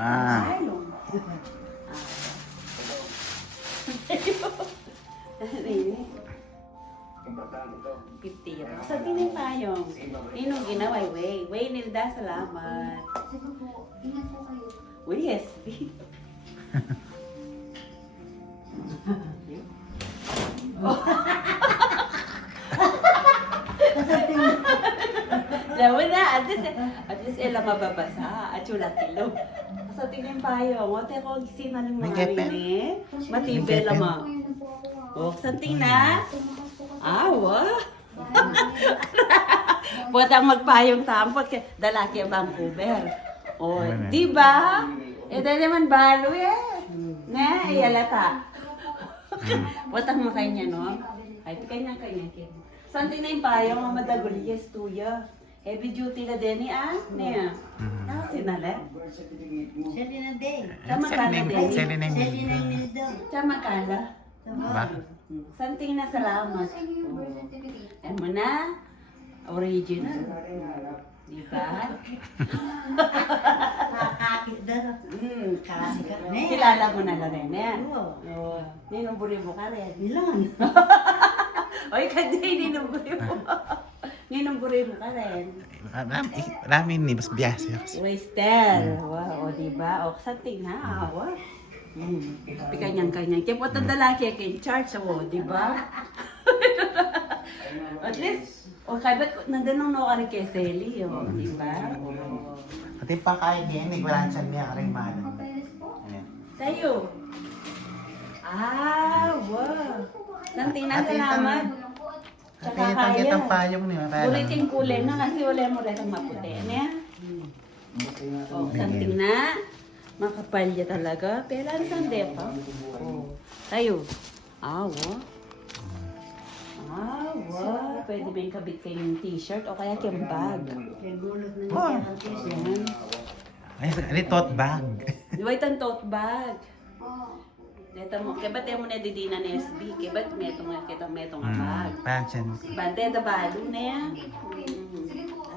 Ah. Ini. 50 euro. Sa tingin tayong, inong ginawa, way Nilda, salamat. Sige po, ingat po kayo. Uy, yes. Lawa na, at least ela mababasa, at yung latilo. Sa tingin tayo, mote ko sinaling May mga kepen? rini, matibel ama. Ngayon po ako. Oh, santing na. Tumakas po kasi. Awa. Buwat ang magpayong tampot kay dalaki ang Vancouver. O, di ba? Eh, dahil naman balo eh. Na, iyalata. Buwat ang makay niya, no? Ay, kanya-kanya. Santi na yung payong, ang madaguliyas tuya. Heavy duty na din ah. Niya. Nakasinala. Selena Day. Tama ka na din. Selena Selena Emil. Emildo. Tama ka na. Ba? Santing na salamat. Sa inyo yung birth certificate. Ano mo na? Original. Di ba? Kakakit daw. Kasi ka na eh. Kilala mo na lang rin eh. Oo. Oo. Ninumburi mo ka rin. Ilan? Oy, kasi ninumburi mo. Ninumburi mo ka rin. Rami ni mas biyasa kasi. Wastel. Wow, o di ba? O, santing na. Awa. Pikanyang-kanyang. Kaya po ito dalaki kay charge o, di ba? At least, o kaya ba't nandun nung nukari kay Selly, o, di ba? O. Pati pa kaya niya, wala siyang niya karing malam. Papeles po. Ayan. Tayo. Ah, wow. Santing na Ate, salamat. Ate, Tsaka itang kaya. kitang payong niya. Ulitin kulay na kasi wala mo rin ang maputi. Ano Oh, santing na. Makapalya talaga. Pero ang sande pa. Oh. Tayo. Ah, wow. Ah, wow. Pwede ba yung kabit kayong t-shirt o kaya kayong bag? Yung gulot na Oh. niya. Yan. Ay, ano tote bag? Di ba itong tote bag? Oo. Dito mo, kaya ba't mo na didina ni SB? Kaya ba't metong nga bag? Pansyan. Bante, da balo na yan.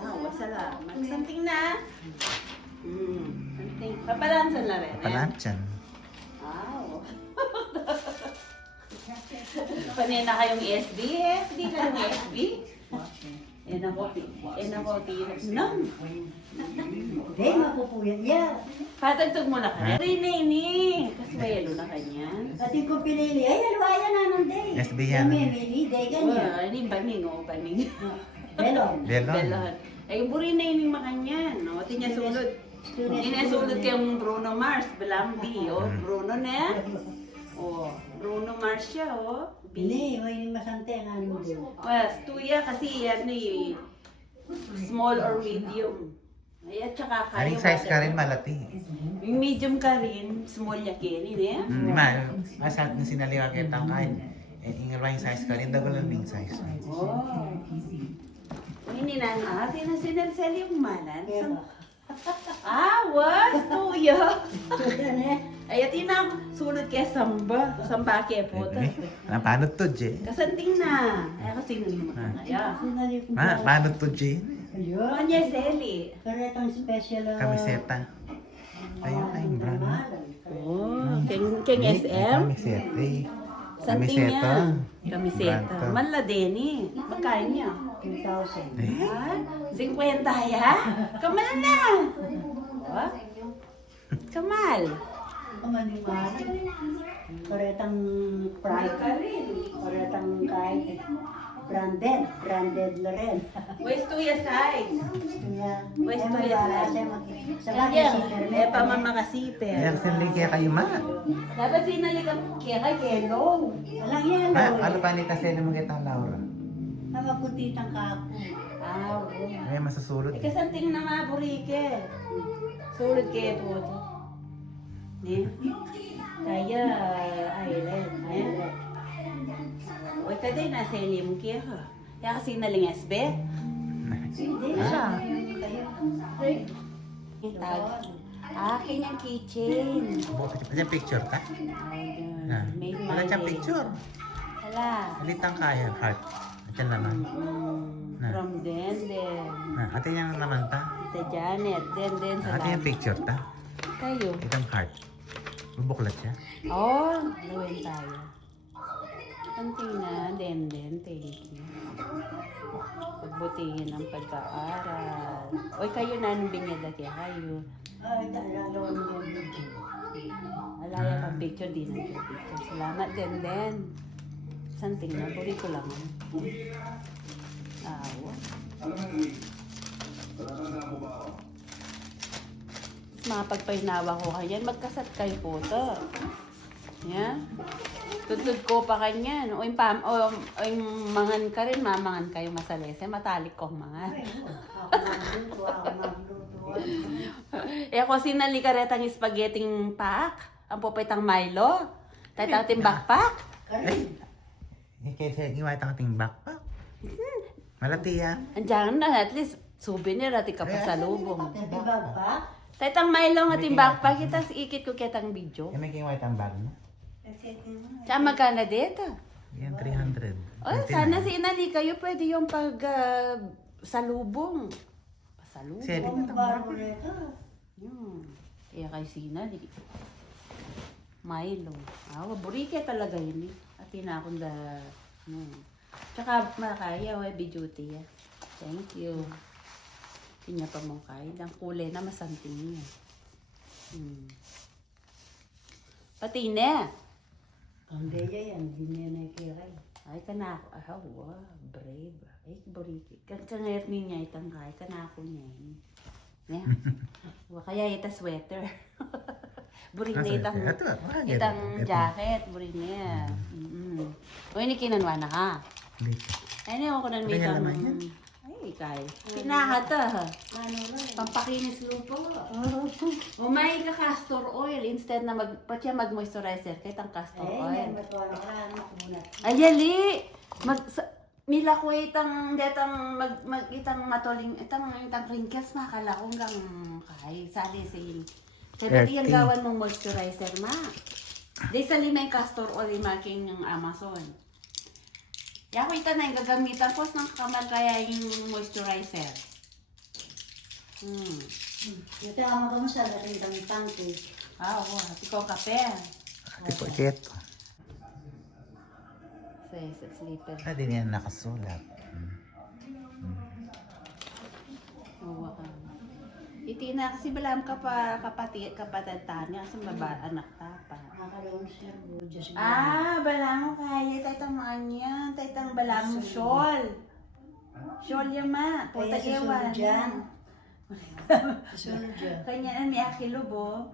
Ah, salamat. Something na. Something. Papalansan na rin. Pansyan. Wow. Panina kayong SB? SB ka ng SB? Nako, no. Hindi, mapupuyan. Yeah. Patagtog mo na ka. Rinay ni. Kasi mayalo na kanyan. At yung kung pinili, ay, alwaya na nung day. SB yan. Kami, may day, ganyan. Wow, ini baning o baning. Belon. Belon. Belon. Ay, buri na yung makanyan. No? Ito niya sulod. Inasulod kayong Bruno Mars, Belambi, oh. Bruno na. Oh, Bruno Mars siya, oh. Bili, may masante ang ano doon. Well, tuya kasi yan eh, small or medium. Ay, at saka kayo. Aling size ka rin malati. Yung medium ka rin, small ya kini, eh. Di man, masal na sinaliwa kita ang kain. Eh, ingalwa yung size ka rin, dagulan yung size. Oh. Hindi na nga, sinasel yung malan. Ah, what? Tuya. Ay, at yun sulod kaya samba. Samba kaya po. Paano to, Jay? Kasanting na. Ay, kasi nung kaya. Paano to, Jay? Ayun. Kanya Selly. Pero itong special Kamiseta. Ayun, ay, brand. Oh, king SM. Kamiseta eh. Santing Kamiseta. niya. Kamiseta. Manla din eh. Magkain niya. 2,000. Eh? Ha? 50 ya? Kamal na. Oh? Kamal. Kamanimari. Paretang pride. Paretang kahit branded na rin. Where's to your size? Kaya, Where's to your size? sa bagay, Kaya, si eh pa makasiper. Ayan, sali kaya kayo ma. Dapat sinalikan kaya kay Kelo. Alang yan, Ano pa ni kasi naman kita, Laura? maputitang kapo. Ah, oo. Ay, masusulod. Eh, kasanting na nga, burike. Sulod kayo po ito. Ni? Kaya, island. Ayan. Uy, kaday nasa ilim kaya ka. Kaya kasi naling SB. Hindi siya. Ito. Akin yung kitchen. Ayan, picture ka? Ah, May wala siyang picture. Hala. Halitang kaya, heart. Ayan naman. From then. Ate yung naman ta. Tita Janet. Then sa Ate yung picture ta. Kayo. Itang heart. Bubuklat siya. Oh, gawin tayo. Kanting na, den, thank you. Pagbutihin ang pagkaaral. Oy, kayo na nung binyada kaya kayo. Ay, talaga yung video. Alaya pang picture, di na yung picture. Salamat, den. Santing na, buri ko lang. Awa. Mapagpainawa ko kanyan, magkasat kayo po to. Yeah? Tudod ko pa kanyan. O yung mangan ka rin, mamangan kayo masalese. Matalik kong mangan. Ay, ako magluto, ako magluto. Eh ako sinali ka retang spaghetting pack. Ang pupitang Milo. Tayo timbak pack. Karin. Kaya iwait ang ating backpack. Malati yan. Andiyan na, at least souvenir at ikapasalubong. Nagibag pa? Tayo Milo nga timbak pack. Kita ikit ko kitang video. May iwait ang bag mo. Siya magkana dito. Yan, 300. Oh, sana si inali kayo pwede yung pag salubong. Pasalubong. Seli Kung na itang baro bag. nito. Kaya kay sinali. Milo. Burike talaga yun eh. At tinakon da. Tsaka makaya, heavy duty. Thank you. Tinya pa mong kaya. Ang kulay na masanting niya. Pati na. Ang gaya yan, hindi niya nakikiray. Ay, kanako. Wow, brave. Ay, buriki. Kangayat niya itang kaya. Kanako niya. Yeah. Kaya ita sweater. Burin na itang, Ito, itang jacket. Burin niya. O, ini kinanwa na ka. Ay, niyo ako nang may Kaya itang... naman yan. Ay, kaya. Pinahata. Ano ba? Pampakinis lupo. Umay ka castor oil instead na mag-moisturizer. Kahit ang castor Eh, oil. yan, matuwa na ka, makunat. Ayali! Mila ko itang itang matoling itang wrinkles makala ko hanggang kay sali sin. Kaya Earthy. yung gawan mong moisturizer ma. Di sa lima yung castor oil making ng Amazon. Kaya ko ita na yung gagamitan ko ng kamal kaya yung moisturizer. Ito ang mga sa dating ng tangke. Oo, hati ko kape. Tipo, ito. Face, sleeper. Ah, di niya nakasulat. Oo, iti na kasi balam ka pa kapatatan niya kasi anak tapa. Nakakalawan siya. Diyos mo. Balam kaya taytang maanya, taytang balam shawl. Shawl yan ma, puta Kaya susunod ewan. dyan. Susunod dyan. Kanya na may akilubo.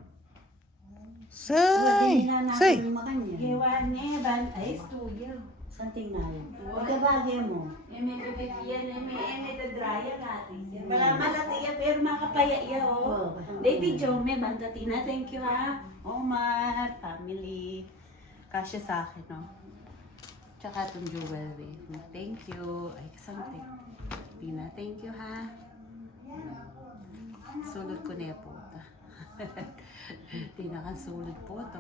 Say! Hindi na Say! natin makanya. Ewan niya, ay studio. Santing na yun. Pagkabagay mo. May bibigyan, may dadraya natin. Wala malatiya pero makapaya iya oh. Baby Joe, may bandatina, thank you ha. Omar, family. Kasya sa akin no. Tsaka itong jewelry. Thank you. Ay, something. Tina, thank you ha. Sulod ko na po. Tina ka sulod po to.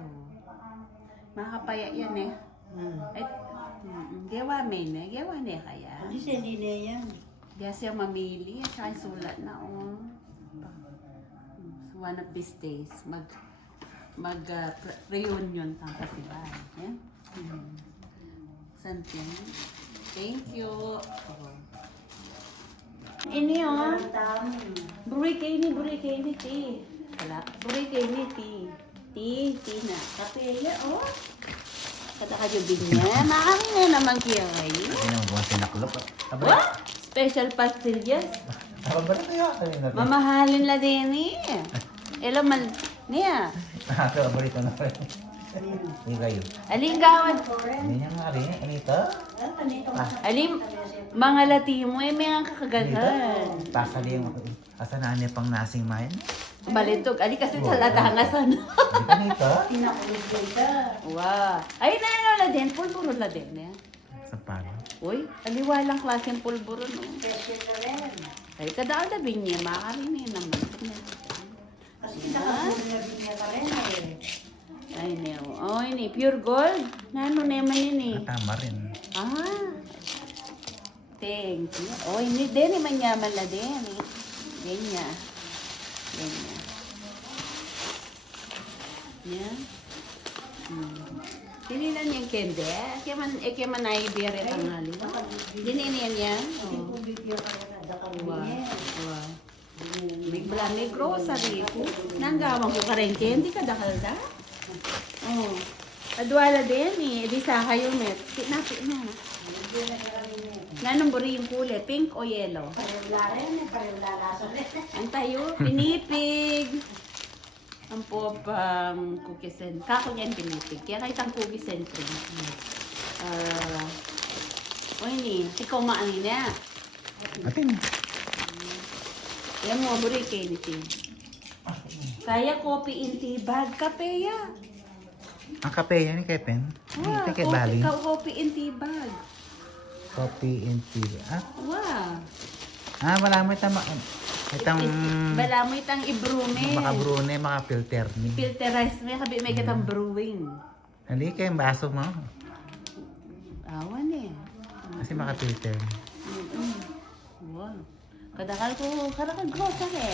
Makapaya yan eh. Ay, gawa men eh. Gawa na kaya. Hindi siya hindi na yan. Diya siya mamili. At saka sulat na oh. One of these days, reunion tang festival. Yeah? Something. Thank you. Ini oh. Burikay ni ti. Wala. Burikay ni ti. Ti na. Kapela oh. Kata ka jubin niya. Maami na naman kaya kayo. Hindi naman buwan sinaklop. What? Special pastillas? Aba ba na kayo? Mamahalin la din eh. Elo mal niya. Paborito na rin. Hindi kayo. Alingawan. Hindi niya nga rin. Anita? Alim, mga lati mo eh, may nga kakaganahan. Pasali yung asanaan niya pang nasing mayan. Balitog, ali kasi talaga nga sana. Hindi ka nito? Pinakulog ka. Wow. Ay, na la din, pulburo la din. Eh. Sa paro. Uy, aliwalang klaseng pulburo no. Special ka rin. Ay, kadaan na niya, makarinig naman. Kasi nakakulog niya ka rin eh. Ay, ne. Oh, ini pure gold. Nano naman yun eh. Tama rin. Thank you. Oh, ini din naman yaman la din eh. Ganyan. Ganyan. Yan. Dininan yung kende. Kaya man ay biyere tangali. Dininan yan. Oh. Wow. Wow. May grocery ko. Nanggawang ko ka rin kendi ka dakal da. Oh. Adwala din eh. Di sa kayo met. Napit na. Nanong buri yung kulay? Pink o yellow? Ang tayo, pinipig. Ang popang cookies and kako niyan pinipig. Kaya kahit ang cookies and cream. O ini, ikaw maangin na. Atin. Yan mo, buri kayo ni Tim. Kaya coffee in tea bag, kape ya. Ang kape yan ni Kevin. Wow, Hindi kay Bali. coffee in tea bag. Coffee and tea. Wow. Wala mo itang... Itang... Bala mo itang i-brewin. Maka-brune, maka-filter ni. Filterize mo, sabi may katang brewing. Hindi kayo yung baso mo. Awan eh. Kasi maka-filter. Wow. Kadakal ko, karakal grocery.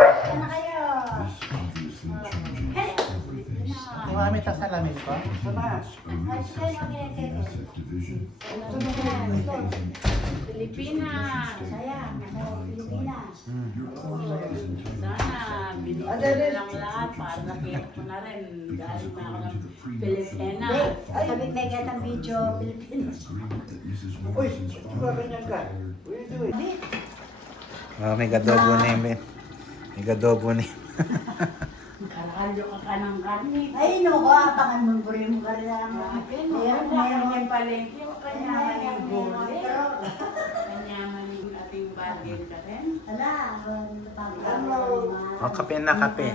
Ano kayo? Yung kami sa salamin ko. Pilipinas. Sayang, Pilipinas. Sana, binigyan lang lahat para nakita ko na rin. Galing na ako ng Pilipinas. Sabi may gatang video, Pilipinas. May gadobo na yun. May gadobo na yun. Karakalyo ka ng karni. Ay, no, abangan mo buri mo ka rin lang. Meron yung palengke o kanyaman yung gulay. Pero, Kanyaman yung ating bargain ka rin. ala, O, kape na kape.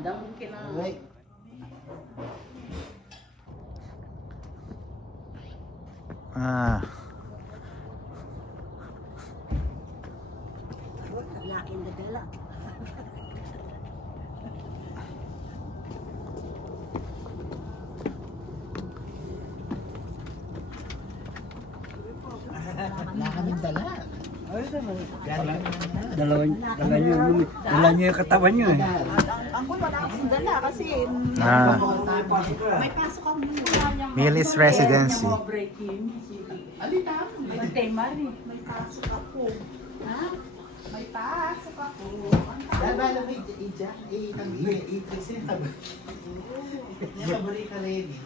Dangkin na. Wait. laking dadala. Wala kaming dala. Dala niyo yung katawan niyo eh. Millis Residency.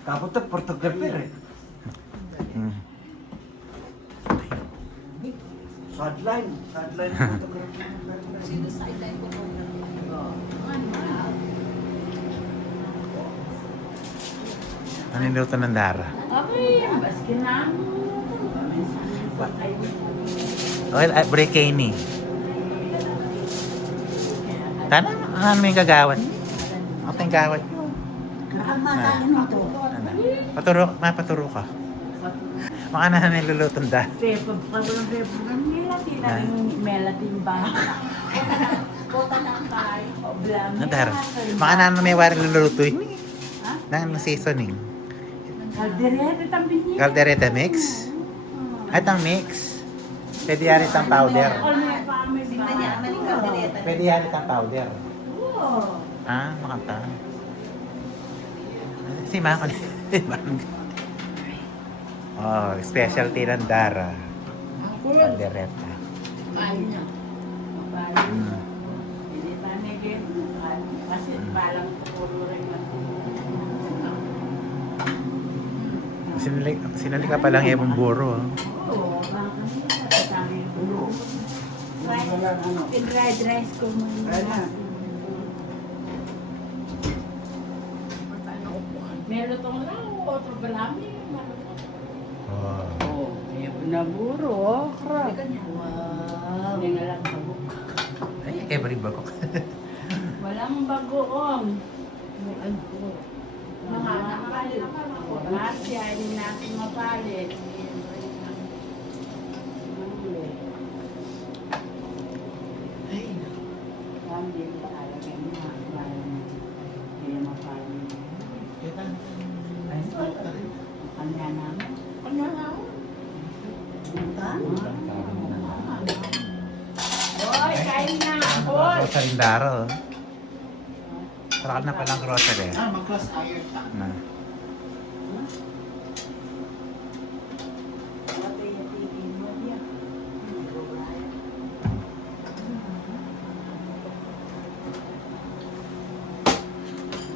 Tapos ito, photographer eh. Sideline photographer. Ano yung luto ng Dara? Okay, baskin na. Okay, brekini. Tana, ano may gagawat? Ako yung gawat nyo. Ang matalin nito. Mapaturo ka. Maka na nilulutong da. Melatin ba? Kota na kay. Oblam. Ano Dara? Maka na may wari luluto yun. Nang seasoning. Kalderete tambi niya. Caldereta mix? At ang mix. Pwede yan itang powder. Pwede yan itang powder. Makanta. Si Mako. Oh, specialty ng Dara. Caldereta. Hindi pa naging. Kasi balang puro rin Sinali ka palang ebong buro. Oo, fried rice ko muna. Meron tong lang, otro balami. Oh. Naburo, crap. Wow. Hindi nga lang bagok. Ay, every bagok. Walang bagoong. Mga nakapalit. Masya, hindi natin mapalit. Ay, hindi talaga Hoy, kain na. Hoy. Rosarindaro. Sarap na palang grocery. Mag-cross iron lang. Na.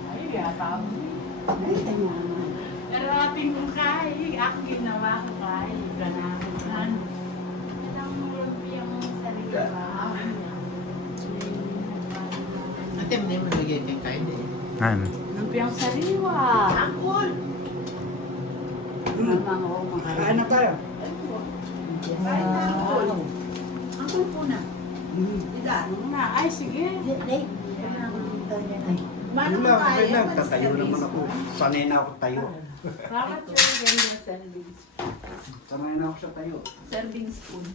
Ay, yata. Narating ko kain. Ako ginawa ko kain. Ganahan. Alam mo yung sarili ba? Ate, hindi mo nagiging kang kain eh. Ano? Lumpiang sariwa. Angkol! Mamang o Kain na tayo. Angkol po na. Ay, sige. Yun lang, okay lang. Tatayo naman ako. Sanay na ako tayo. Bakit yung ganyan serving? Sanay na ako sa tayo. Serving spoon.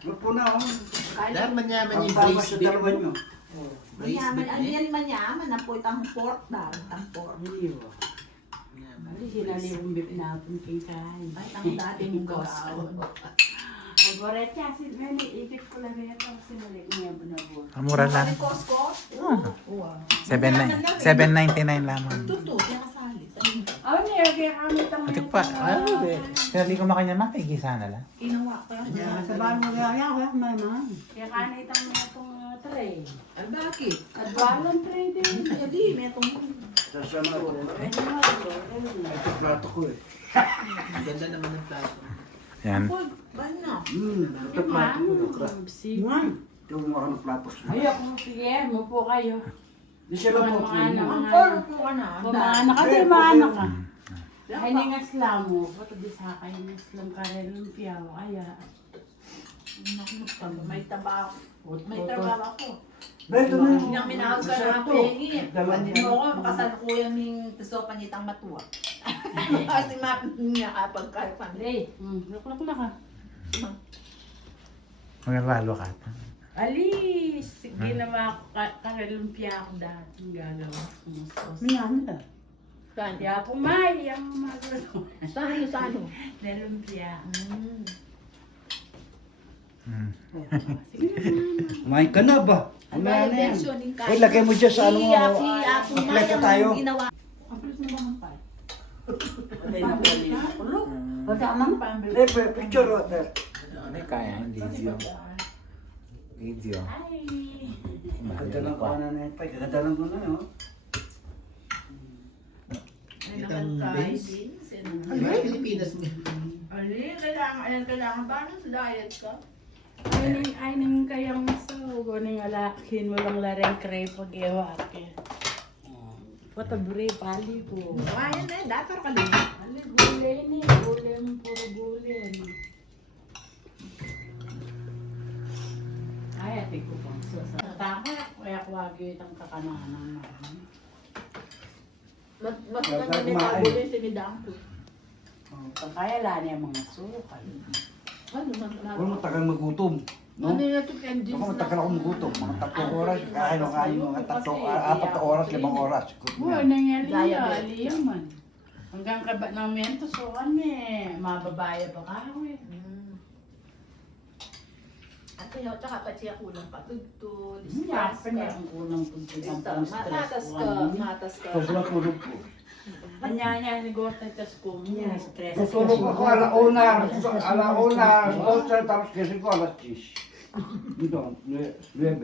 Huwag po na ako. Dahil manyaman Ang yung baba brace sa beef dalawa mo. nyo. Brace Manyaman, beef ano eh. yan manyaman? Apo itang pork daw. Itang pork. Ay, sinaliwang bip natin kay kain. Ay, ang dati mong gagawin. Ang goret kasi, nani, ikit ko lang rin ito. Sinalik niya ba na po? Mura lang. Costco? Oo. 7.99 lamang. Tuto, kaya kasali. Sabi mo, Oh, niya, kaya kami itang Ate pa, ano ba? Pero di ko makanya makikisa na lang. Ginawa ko yan. Sa bahay mo kaya ako, may mga. Kaya kami itang mga itong tray. Ay, bakit? Adwalang tray din. Hindi, may itong... Sa sana ako. Ito plato ko eh. Ang ganda naman ng plato. Yan. Ba na? Ito plato ko. Si Ito mga ng plato. Ayok mo, sige, mupo kayo. Di siya lang po. Mga anak, Angkol po ka na. Kung mga anak ka, di mga anak ka. Ay, ningaslam mo. Bato di sa kayo, ningaslam ka rin ng piyaw. Kaya, May trabaho. May trabaho ako. Beto na Hindi nang minahal ka na ako eh. Hindi mo ako makasalukuyan ng tiso panitang matuwa. Kasi niya kapag karpan. Ray, luklak na ka. Magkakalo ka. Alis! Ginawa ko, kakalumpia ako dati. Gagawa ko ng sauce. Minahal ka. Kaya po, may, ang magano. Saan? Nalumpia. Kumain ka na ba? Ang Ano yan? version ng Ay, lagay mo dyan sa ano mo. Ako Apply ka tayo. Ginawa. Patay na po niya. Kulok. Pagkamang Eh, picture. Ano kaya? Video. Video. Ay. Ganda lang ko na na. Ganda lang ko na. Oh. Itang base. Di ba Pilipinas mo? kailangan ba sa diet ka? Ayning kayang so, guning alakin mo lang lareng kray pag-ewa ke. Patabri, pali ko. Kaya na, dapat ka din. Ali, gulay ni, gulay mo, puro gulay. Ay, ati ko pang sasataka, kaya kuwagi itang kakananan na. Mas maganda kaguloy si Midang ko. Kaya lang niya mga sukal. Ano man Huwag matagal magutom. No? Ano yung chicken Ako jeans matagal ako magutom. Mga 3 oras. Kain o kain mga 4 oras, 5 oras. Oo, nangyari Diabetes. aliya man. Hanggang kaba ng mento, so kami, mababaya pa ka, eh. At kaya tsaka pa siya kulang patugtod. Hindi pa niya ang unang puntos ng pang-stress ko. Matas ka. Tapos lang tulog ko. Kanya-nya ni Gorta tas ko, stress. Tutulog ako alauna, 11, tapos kasi ko alas 10. Dito, 9.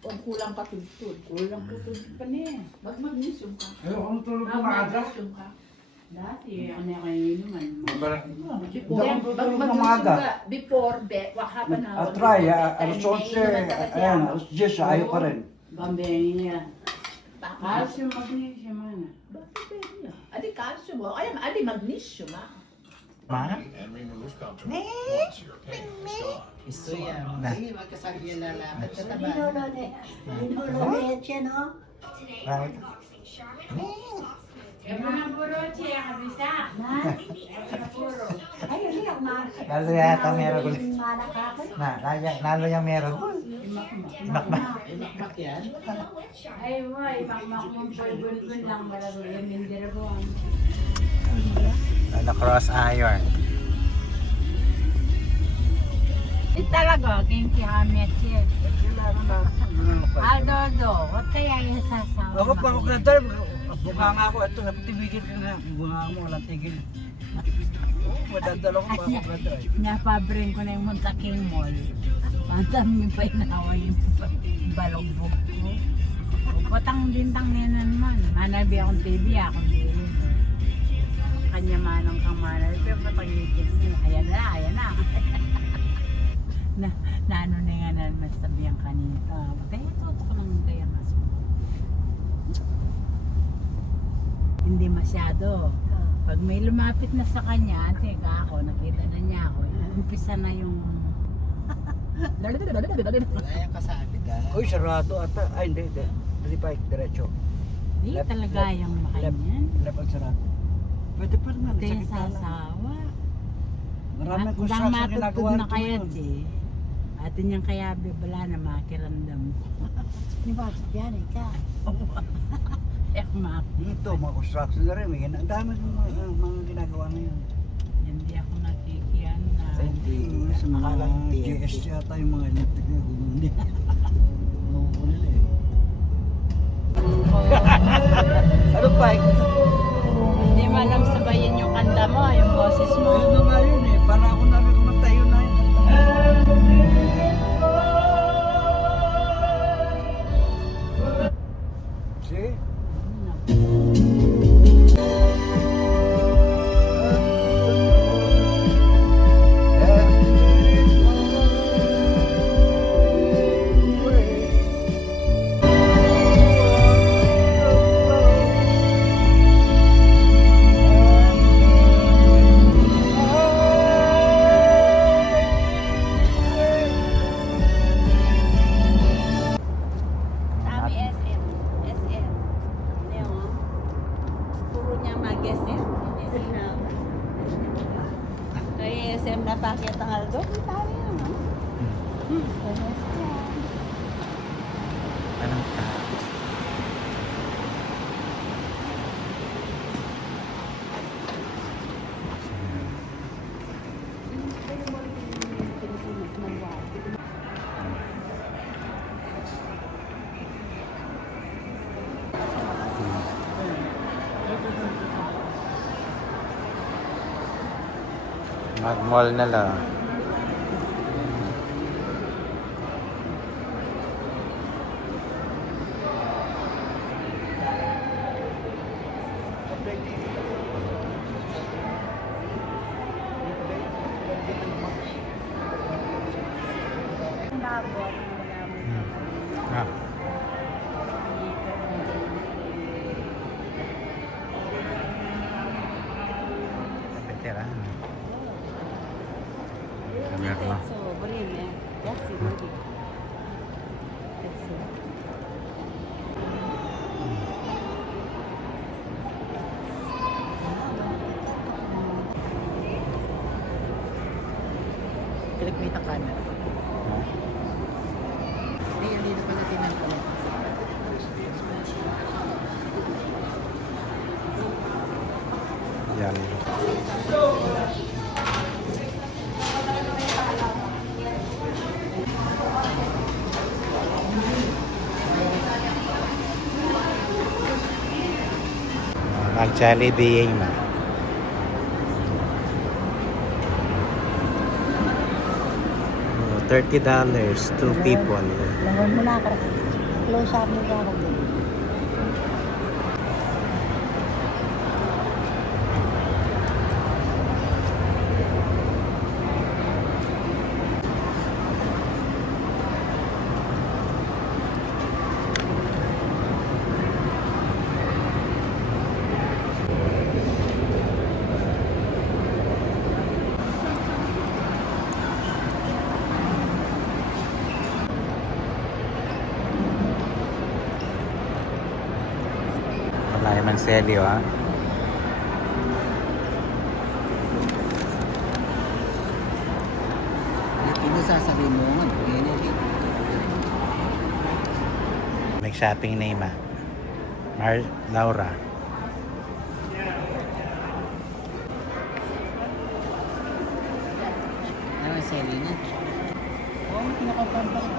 Kung kulang patugtod. Kulang putod pa niya. Mag-magnesium ka. Pero kung tulog ko maaga, Magnesium ka. Dati, ano yung kayo naman. hindi ako tutulog na maaga. Before bed, waka pa na. Try, alas 11, ayan, alas 10, ayaw pa rin. Bambengi niya. Calcium, magnesium, ano. Bakit pwede niya? Adi calcium mo. Ay, adi magnesium ah. Ma? Gusto yan. Na. Sige, magkasali yan lalakad ka taba. Bakit? Yung mga buroche, kabisa. Lalo yata meron ko. Lalo yung meron ko. Makmak. Imakmak yan. Ay, boy, makmak mong bulbul lang, malaro yung mindira ko. Ano, cross iron. Talaga, kinky hamet siya. Kailangan na. Adodo, huwag kaya yung sasawa. Ako pa ako kantar, bunga nga ako. Ito, tibigil ka nga. Bunga mo, walang tigil. Oo, madadala ko pa ako kantar. Napabring ko na yung Muntaking Mall. Madami pa inawa yung balogbog ko. Patang bintang niya naman. Manabi akong TV, akong dili. Kanya manang kang manang. Pero patang ngikit niya. Ayan na. na ano na nga naman sabi ang kanina. Kaya ito ko lang kaya mas. Hindi masyado. Pag may lumapit na sa kanya, teka ako, nakita na niya ako. Umpisa na yung Wala yung kasabi ka. Uy, sarado ata. Ay, hindi. Dali pa, diretso. Di talaga yung makanyan. Dapat sarado. Pwede pa naman. Ito yung sakit na lang. sasawa. Maraming Hanggang construction matutog ginagawa na nito kaya, ngayon. Che. Atin yung kaya bibala na makiramdam ko. Di ba? Yan, ikaw. Eh, Dito, mga construction na rin. Ang dami ng mga ginagawa ngayon. hindi ako nakikiyan na. Sa mga Akalang GS yata yung mga electric na gumundi. Nuupo nila eh. Ano pa? Hindi mo alam sabayin yung kanta mo, yung boses mo. Ayun na nga yun eh. Para ako na rin kumatayo na yun. See? Sabi SM. SM. Ano yun? Puro niya mag-SM. Kaya SM na pakit ang Aldo. Kita rin naman. Anong ta? Mag-mall na lang. Ah. Veteran. Meron. So, блин, я сегодня. Clickbait ang camera. Ay, hindi na pala tinanggal. Yan. Mag-Jollibee na. $30, 2 people. Langon mo na ako. Close up mo ako. Wala yung Mancelio, ha? Pinasasabi mo. Nag-shopping na ima. Laura. Ano ang Selena? Pagpapag